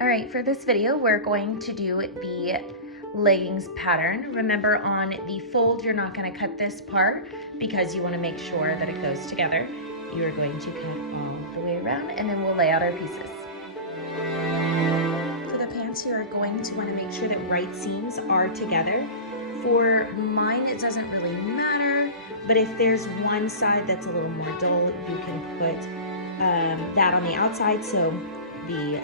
All right, for this video, we're going to do the leggings pattern. Remember, on the fold, you're not going to cut this part because you want to make sure that it goes together. You are going to cut all the way around, and then we'll lay out our pieces. For the pants, you are going to want to make sure that right seams are together. For mine, it doesn't really matter, but if there's one side that's a little more dull, you can put that on the outside so the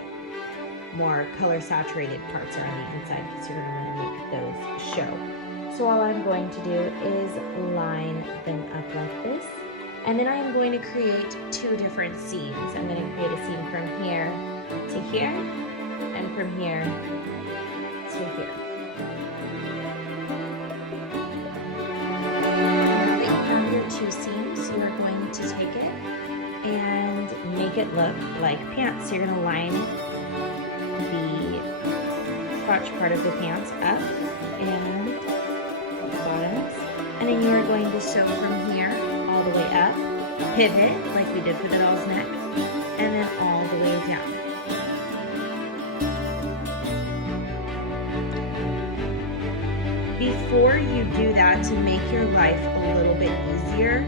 more color saturated parts are on the inside, because you're going to want to make those show. So all I'm going to do is line them up like this, and then I am going to create two different seams. I'm going to create a seam from here to here and from here to here. Now that you have your two seams, you are going to take it and make it look like pants. So you're going to line the crotch part of the pants up and the bottoms, and then you are going to sew from here all the way up, pivot like we did for the doll's neck, and then all the way down. Before you do that, to make your life a little bit easier,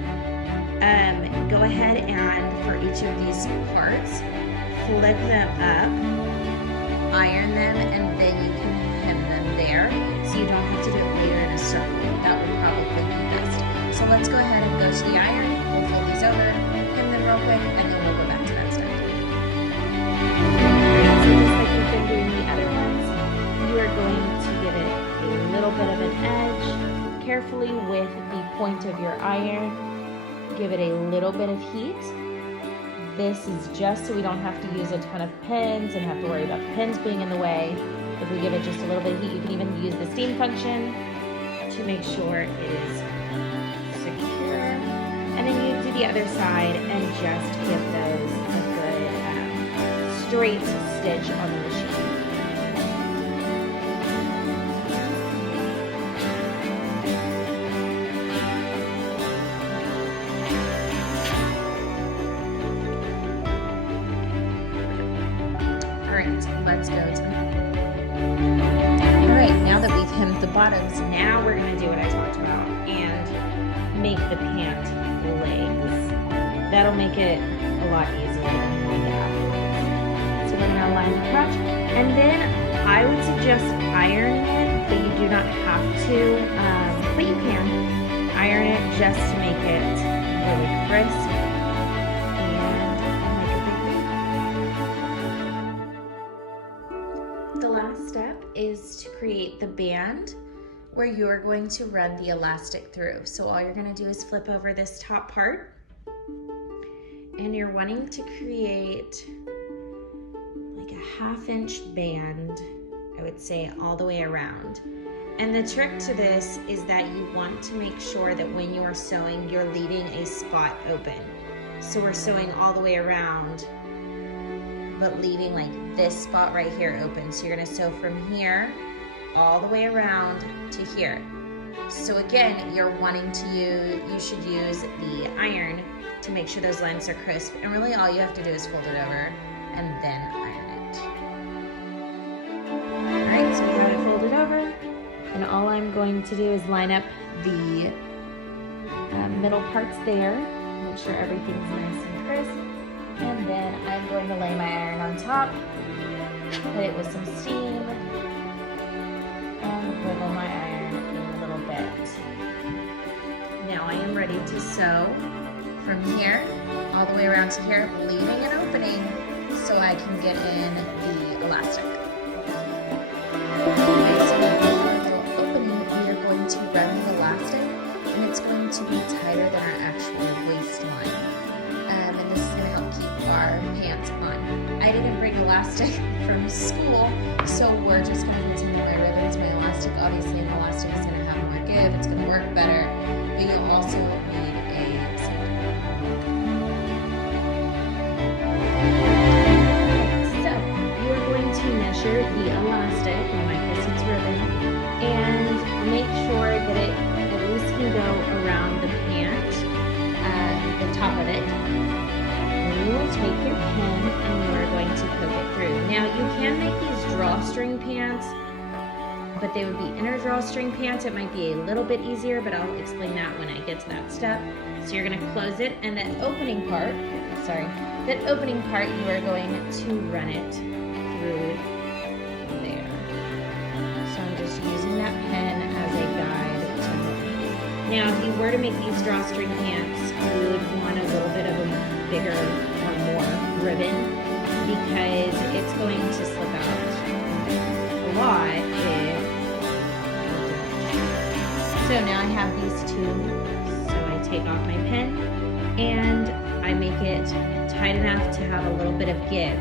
go ahead and for each of these parts, flip them up, iron them, and then you can hem them there, so you don't have to do it later in a circle. That would probably be best. So let's go ahead and go to the iron. We'll fold these over, hem them real quick, and then we'll go back to that step. So just like you've been doing the other ones, you are going to give it a little bit of an edge, carefully with the point of your iron. Give it a little bit of heat. This is just so we don't have to use a ton of pins and have to worry about the pins being in the way. If we give it just a little bit of heat, you can even use the steam function to make sure it is secure. And then you do the other side and just give those a good straight stitch on the machine. Let's go to Alright, now that we've hemmed the bottoms, now we're going to do what I talked about and make the pant legs. That'll make it a lot easier than doing it afterwards. So we're going to line the crotch, and then I would suggest ironing it, but you do not have to, but you can iron it just to make it really crisp. The last step is to create the band where you are going to run the elastic through. So all you're going to do is flip over this top part, and you're wanting to create like a 1/2 inch band, I would say, all the way around. And the trick to this is that you want to make sure that when you are sewing, you're leaving a spot open. So we're sewing all the way around, but leaving like this spot right here open. So you're gonna sew from here all the way around to here. So again, you're wanting to use, you should use the iron to make sure those lines are crisp. And really all you have to do is fold it over and then iron it. All right, so we got it folded over. And all I'm going to do is line up the middle parts there. Make sure everything's nice and crisp. And then I'm going to lay my iron on top, hit it with some steam, and wiggle my iron a little bit. Now I am ready to sew from here all the way around to here, leaving an opening so I can get in the elastic. Okay, so with the little opening, we are going to run the elastic, and it's going to be tighter than our actual waistline. And this is going to help keep our pants on. I didn't bring elastic from school, so we're just going to continue my ribbons, my elastic. Obviously, an elastic is going to have more give, it's going to work better, but you'll also need a safety. So, you are going to measure the elastic, in my case it's ribbon, and make sure that it at least can go around the pant, the top of it. You will take your pen and you are going to poke it through. Now you can make drawstring pants, but they would be inner drawstring pants. It might be a little bit easier, but I'll explain that when I get to that step. So you're gonna close it, and that opening part, you are going to run it through there. So I'm just using that pen as a guide to help me. Now, if you were to make these drawstring pants, you would want a little bit of a bigger or more ribbon because it's going to slip out a lot if. So now I have these two, so I take off my pen and I make it tight enough to have a little bit of give.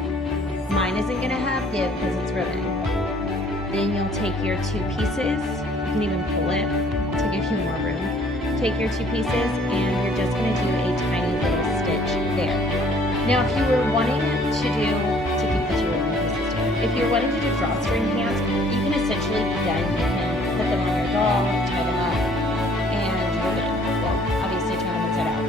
Mine isn't going to have give because it's ribbon. Then you'll take your two pieces, you can even pull it to give you more room. Take your two pieces and you're just going to do a tiny little stitch there. Now if you were wanting to keep the two ribbon pieces together, if you're wanting to do drawstring pants, you can essentially be done. You can put them on your doll, tie them up, and you're done. Well, obviously turn them inside out,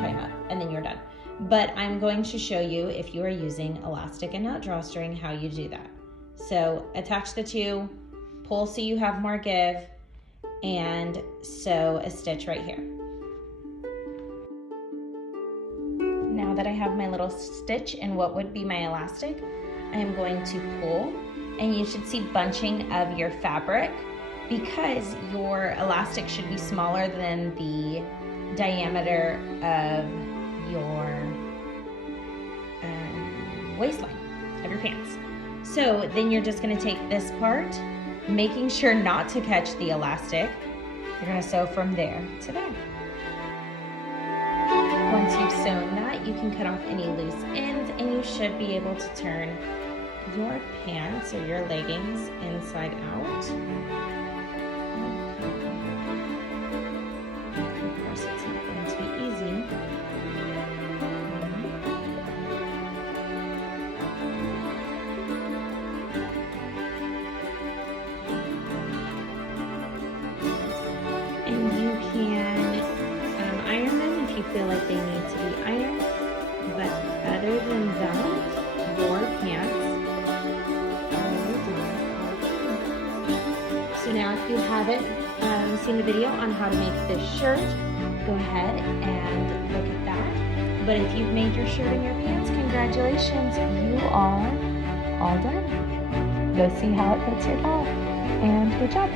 tie them up, and then you're done. But I'm going to show you, if you are using elastic and not drawstring, how you do that. So attach the two, pull so you have more give, and sew a stitch right here. Now that I have my little stitch in what would be my elastic, I am going to pull, and you should see bunching of your fabric because your elastic should be smaller than the diameter of your waistline of your pants. So then you're just going to take this part, making sure not to catch the elastic. You're going to sew from there to there. Once you've sewn that, you can cut off any loose ends and you should be able to turn your pants or your leggings inside out. Of course, it's not going to be easy. And you can iron them if you feel like they need to be ironed, but other than that, your pants. So now if you haven't seen the video on how to make this shirt, go ahead and look at that. But if you've made your shirt and your pants, congratulations, you are all done. Go see how it fits your doll, and good job.